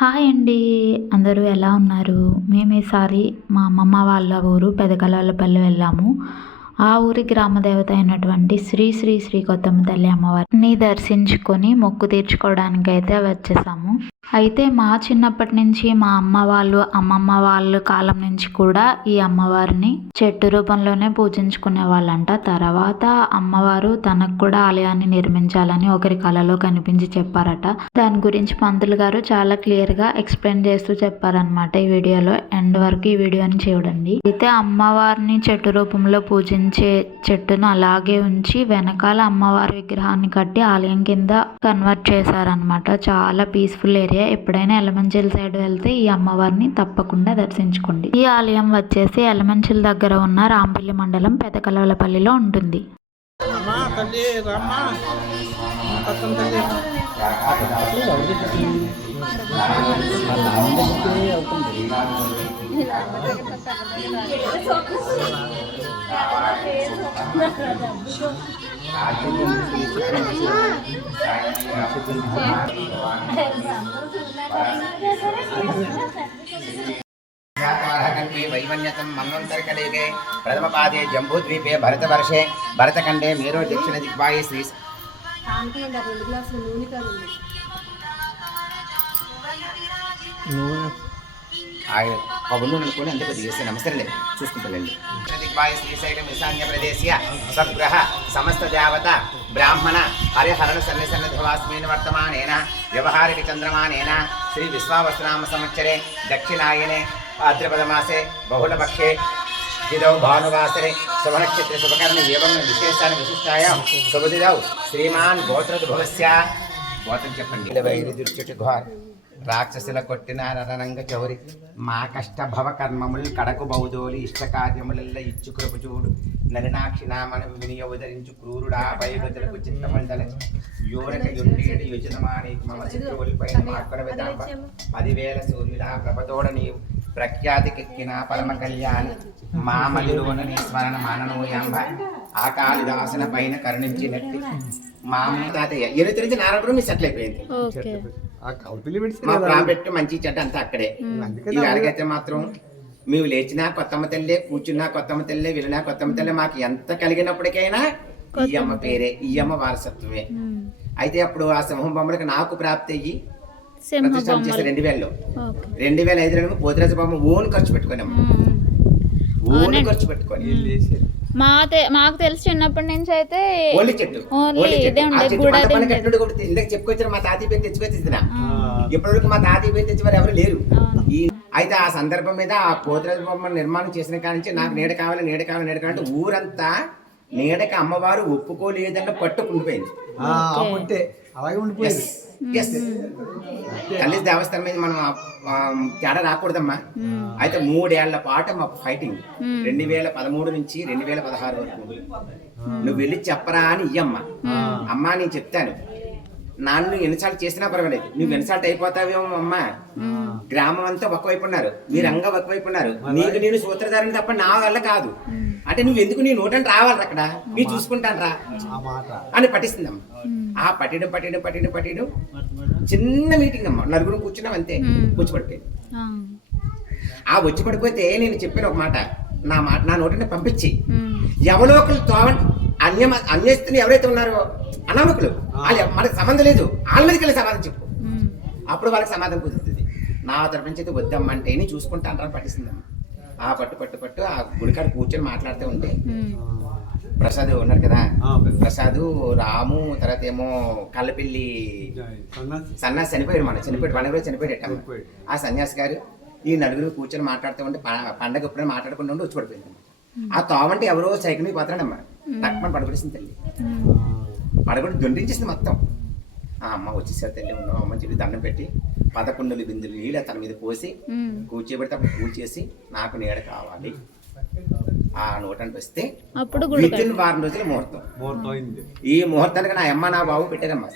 Hi అండి. అందరూ ఎలా ఉన్నారు? మేము ఈసారి మా అమ్మమ్మ వాళ్ళ ఊరు పెదకలవలపల్లి వెళ్ళాము. ఆ ఊరి గ్రామదేవత అయినటువంటి శ్రీ శ్రీ శ్రీ కొత్తమ్మ తల్లి అమ్మవారిని దర్శించుకొని మొక్కు తీర్చుకోవడానికైతే వచ్చేసాము. అయితే మా చిన్నప్పటి నుంచి మా అమ్మ వాళ్ళు, అమ్మమ్మ వాళ్ళ కాలం నుంచి కూడా ఈ అమ్మవారిని చెట్టు రూపంలోనే పూజించుకునే వాళ్ళంట. తర్వాత అమ్మవారు తనకు కూడా ఆలయాన్ని నిర్మించాలని ఒకరి కలలో కనిపించి చెప్పారట. దాని గురించి పంతులు గారు చాలా క్లియర్ గా ఎక్స్ప్లెయిన్ చేస్తూ చెప్పారనమాట ఈ వీడియోలో. ఎండ్ వరకు ఈ వీడియోని చూడండి. అయితే అమ్మవారిని చెట్టు రూపంలో పూజించే చెట్టును అలాగే ఉంచి వెనకాల అమ్మవారి విగ్రహాన్ని కట్టి ఆలయం కింద కన్వర్ట్ చేశారనమాట. చాలా పీస్ఫుల్ ఏరియా. ఎప్పుడైనా ఎలమంచిల్ సైడ్ వెళ్తే ఈ అమ్మవారిని తప్పకుండా దర్శించుకోండి. ఈ ఆలయం వచ్చేసి ఎలమంచిల్ దగ్గర ఉన్న రాంపల్లి మండలం పెదకలవలపల్లిలో ఉంటుంది. వైవన్యతం మన్వంతరకలేకే ప్రథమపాదే జంబూద్వీపే భరతవర్షే భరతఖండే మేరో దక్షిణ దిగ్వాయే శ్రీ పవన్ అనుకోని అందుకు దిగేస్తే నమస్కారం చూసుకుంటానండి. దిగ్వాయ శ్రీశైలం ఈశాన్య ప్రదేశీయ స్వగ్రహ సమస్త దేవత బ్రాహ్మణ హరిహరణ సన్నిసన్నధివాస్మేన వర్తమానేన వ్యవహారిక చంద్రమానేన శ్రీ విశ్వావసనామ సంవత్సరే దక్షిణాయనే భాద్రపదమాసే బహుళపక్షే దిదౌ భానువాసరే శుభనక్షత్ర శుభకర్ణ ఏవం విశేషాన్ని విశిష్టాయాం శుభదిదౌ శ్రీమాన్ గోత్రద్భవస్య గోత్రం చెప్పండి. వైరి దుర్చుటి ఘోర రాక్షసుల కొట్టిన రణరంగ చౌరి మా కష్ట భవ కర్మములు కడకు బౌదోలి ఇష్టకార్యములల్ల ఇచ్చు కృప చూడు నలినాక్షి నామను వినియోదరించు క్రూరుడా భయగతులకు చిత్తమండల యోరక యుండేడు యుజనమాని మమ శత్రువులపైన మాక్కడ విధాప 10,000 సూర్యుడా ప్రభతోడ నీవు ప్రఖ్యాతికెక్కిన పరమ కళ్యాణి మామలిలోన నీ స్మరణ మాననోయాంబ ఆ కాళిదాసన పైన కరుణించినట్టు మామ తాతయ్య ఎనిమిది నుంచి నారాయణ మీ సెటిల్ అయిపోయింది. మా ప్రాపెట్టు మంచి చెడ్డ అంతా అక్కడే. ఇలాగైతే మాత్రం మేము లేచినా కొత్తమ్మ తల్లే, కూర్చున్నా కొత్తమ్మ తల్లే, వెళ్ళినా కొత్తమ్మ తల్లే. మాకు ఎంత కలిగినప్పటికైనా ఈ అమ్మ పేరే, ఈ అమ్మ వారసత్వమే. అయితే అప్పుడు ఆ సింహం బొమ్మలకు నాకు ప్రాప్తి అయ్యి ప్రతిష్టాపన చేసి 2000లో 2005లో పోతిరాజు బొమ్మ ఓన్ ఖర్చు పెట్టుకున్నాం. ఓన్ ఖర్చు పెట్టుకొని మాకు తెలిసి చిన్నప్పటి నుంచి అయితే ఓన్లీ చెట్టు ఇందాక చెప్పుకొచ్చిన మా తాతయ్య పేరు తెచ్చుకొచ్చి ఇప్పటివరకు మా తాతయ్య పేరు తెచ్చేవారు ఎవరు లేరు. అయితే ఆ సందర్భం మీద ఆ పోతిరాజు బొమ్మ నిర్మాణం చేసిన కాడి నుంచి నాకు నీడ కావాలి నీడ కావాలి నీడ కావాలంటే ఊరంతా నీడకి అమ్మవారు ఒప్పుకోలేదన్న పట్టుకుండిపోయింది. తల్లి దేవస్థానం మీద మనం తేడా రాకూడదమ్మా. అయితే 3 ఏళ్ల పాటు మా ఫైటింగ్ 2013 నుంచి 2016 వరకు. నువ్వు వెళ్ళి చెప్పరా అని ఇయ్యమ్మ. అమ్మా నేను చెప్తాను, నన్ను ఎన్నిసార్లు చేసినా పర్వాలేదు, నువ్వు ఎన్నిసార్లు అయిపోతావేమో అమ్మ. గ్రామం అంతా ఒకవైపు ఉన్నారు, మీరంగా ఒకవైపు ఉన్నారు, నీకు నేను సూత్రధారిని తప్ప నా వల్ల కాదు అంటే నువ్వు ఎందుకు నీ నోటని రావాలి, అక్కడ మీరు చూసుకుంటాను రా అని పట్టిస్తుందమ్మ. ఆ పట్టిడం చిన్న మీటింగ్ అమ్మ, నలుగురు కూర్చున్నాం అంతే. వచ్చి పడిపోయింది. ఆ వచ్చి పడిపోతే నేను చెప్పిన ఒక మాట, నా నోటిని పంపించి ఎవరో ఒకరు తోవండి అన్యస్తుని ఎవరైతే ఉన్నారో అనామకులు మనకు సంబంధం లేదు, వాళ్ళ మీదకి వెళ్ళి సమాధానం చెప్పు, అప్పుడు వాళ్ళకి సమాధానం కుదురుతుంది. నా తరపు నుంచి అయితే వద్దమ్మంటే నేను చూసుకుంటాను రా పట్టిస్తుందమ్మ. ఆ పట్టు ఆ గుడికాడ కూర్చొని మాట్లాడుతూ ఉంటే ప్రసాద్ ఉన్నారు కదా, ప్రసాద్ రాము తర్వాత ఏమో కళ్ళపిల్లి సన్యాసి చనిపోయాడు. పండుగ చనిపోయాడు. ఆ సన్యాసి గారు ఈ నలుగురు కూర్చొని మాట్లాడుతూ ఉంటే పండగ ఎప్పుడైనా మాట్లాడుకుంటూ ఉంటే వచ్చి పడిపోయింది. ఆ తోవంటే ఎవరో సైకిల్ మీద పోతాడమ్మా, తక్కువ పడగొడిసింది తల్లి. పడగొడి దొండించేసింది మొత్తం. ఆ అమ్మ వచ్చేసారు తల్లి, ఉన్నాం అమ్మ చెప్పి దండం పెట్టి 11 బిందులు నీళ్ళు తన మీద పోసి కూర్చోబెడితే అప్పుడు పూజ చేసి నాకు నీడ కావాలి ఆ నోటానికి వస్తే విత్ ఇన్ 4 రోజుల ముహూర్తం. ఈ ముహూర్తానికి నా అమ్మ నా బాబు పెట్టారమ్మా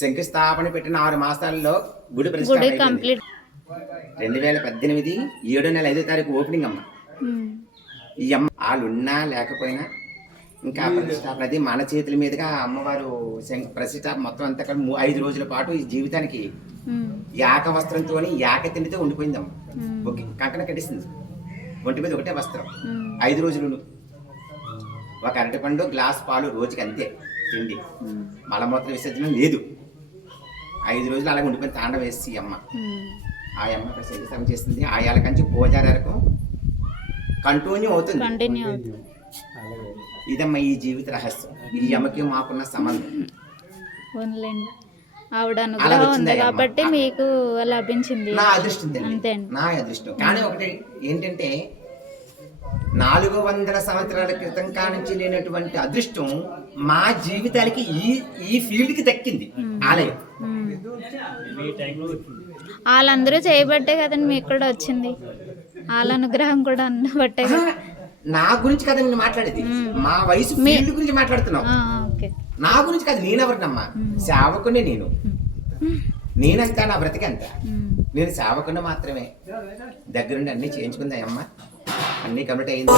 శంకుస్థాపన పెట్టిన 6 మాసాల్లో గుడి ప్రతిష్ఠ. 2018 7వ నెల 5వ తారీఖు ఓపెనింగ్ అమ్మ. ఈ అమ్మ వాళ్ళు ఉన్నా లేకపోయినా ఇంకా ప్రతిష్టాపనది మన చేతుల మీదుగా అమ్మవారు ప్రతిష్టాపన మొత్తం అంతా 5 రోజుల పాటు ఈ జీవితానికి యాక వస్త్రంతో యాక తిండితో ఉండిపోయిందమ్మ. ఓకే, కంకణ కట్టేసింది, ఒంటి మీద ఒకటే వస్త్రం. 5 రోజులు ఒక అరటిపండు గ్లాస్ పాలు రోజుకి, అంతే తిండి. మలమూత్ర విసర్జన లేదు. 5 రోజులు అలాగే ఉండిపోయింది తాండ వేసి అమ్మ. ఆ అమ్మ శరీరం చేస్తుంది. ఆయాల కంచి పూజారి వరకు కంటిన్యూ అవుతుంది. ఇదమ్మా ఈ జీవిత రహస్యం. ఈ అమ్మకి మాకున్న సంబంధం. ఆవిడ అనుగ్రహం ఉంది కాబట్టి మీకు లభించింది. నా అదృష్టం అంతే, నా అదృష్టం. కానీ ఒకటి ఏంటంటే 400 సంవత్సరాల క్రితం కానించి లేనటువంటి అదృష్టం మా జీవితానికి ఈ ఫీల్డ్ కి దక్కింది. ఆలయం వాళ్ళందరూ చేయబట్టే కదండి మీకు కూడా వచ్చింది. వాళ్ళ అనుగ్రహం కూడా బట్టే. నా గురించి కదా నేను మాట్లాడేది, మా వయసు ఫీల్డ్ గురించి మాట్లాడుతున్నావు. నా గురించి కాదు. నేనెవరినమ్మా? సేవకునే నేను. నేనంతా, నా బ్రతికంతా. నేను సేవకుని మాత్రమే. దగ్గరుండి అన్ని చేయించుకుందా అమ్మ, అన్ని కంప్లీట్ అయింది.